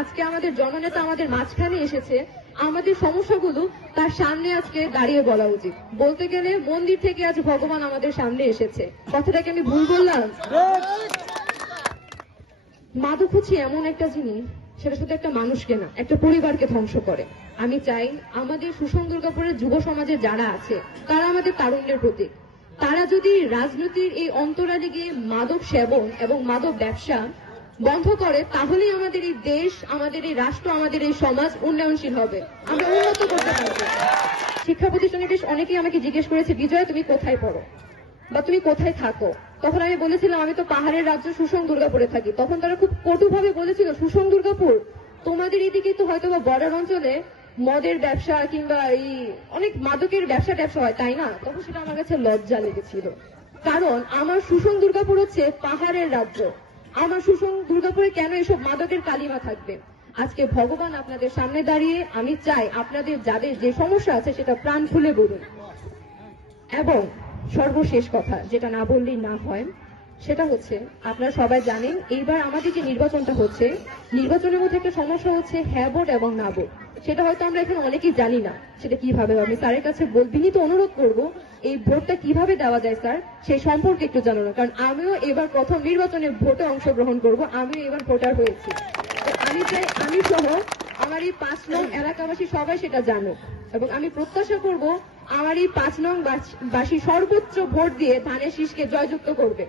আজকে আমাদের জননেতা আমাদের মাঝখানে এসেছে, আমাদের সমস্যাগুলো তার সামনে আজকে দাঁড়িয়ে বলা উচিত। বলতে গেলে মন্দির থেকে আজ ভগবান আমাদের সামনে এসেছে। কথাটাকে আমি ভুল বললাম? মাদক হচ্ছে এমন একটা জিনিস, সেটা শুধু একটা মানুষকে না, একটা পরিবারকে ধ্বংস করে। আমি চাই আমাদের সুষম দুর্গাপুরের যুব সমাজে যারা আছে তারা আমাদের তারুণ্যের প্রতীক। তারা যদি রাজনীতির এই অন্তরালে গিয়ে মাদক সেবন এবং মাদক ব্যবসা বন্ধ করে, তাহলেই আমাদের এই দেশ, আমাদের এই রাষ্ট্র, আমাদের এই সমাজ উন্নয়নশীল হবে, আমরা উন্নত করতে পারবো। শিক্ষা প্রতিষ্ঠানে বেশ অনেকেই আমাকে জিজ্ঞেস করেছে, বিজয় তুমি কোথায় পড়ো বা তুমি কোথায় থাকো? তখন আমি বলেছিলাম আমি তো পাহাড়ের রাজ্য সুষম দুর্গাপুরে থাকি। তখন তারা খুব কটুভাবে বলেছিল, সুষম দুর্গাপুর, তোমাদের এদিকে তো হয়তো বা বর্ডার অঞ্চলে মদের ব্যবসা কিংবা এই অনেক মাদকের ব্যবসা হয়, তাই না? তখন সেটা আমার কাছে লজ্জা লেগেছিল, কারণ আমার সুষম দুর্গাপুর হচ্ছে পাহাড়ের রাজ্য। আমার সুষম দুর্গাপুরে কেন এসব মাদকের কালিমা থাকবে? আজকে ভগবান আপনাদের সামনে দাঁড়িয়ে আমি চাই আপনাদের যাদের যে সমস্যা আছে সেটা প্রাণ খুলে বলুন। এবং সর্বশেষ কথা, যেটা না বললেই না হয়, সেটা হচ্ছে আপনারা সবাই জানেন এইবার আমাদের যে নির্বাচনটা হচ্ছে, নির্বাচনের মধ্যে একটা সমস্যা হচ্ছে হ্যাঁ ভোট এবং না ভোট। সেটা হয়তো আমরা এখানে অনেকেই জানি না সেটা কিভাবে। আমি স্যারের কাছে বিনীত অনুরোধ করব এই ভোটটা কিভাবে দেওয়া যায় স্যার, সেই সম্পর্কে একটু জানানো, কারণ আমিও এবার প্রথম নির্বাচনে ভোটে অংশগ্রহণ করব, আমিও এবার ভোটার হয়েছি। আমি চাই আমি সহ আমার এই 5 নং এলাকাবাসী সবাই সেটা জানুক, এবং আমি প্রত্যাশা করব আমার এই 5 নং বাসী সর্বোচ্চ ভোট দিয়ে ধানের শীষকে জয়যুক্ত করবে।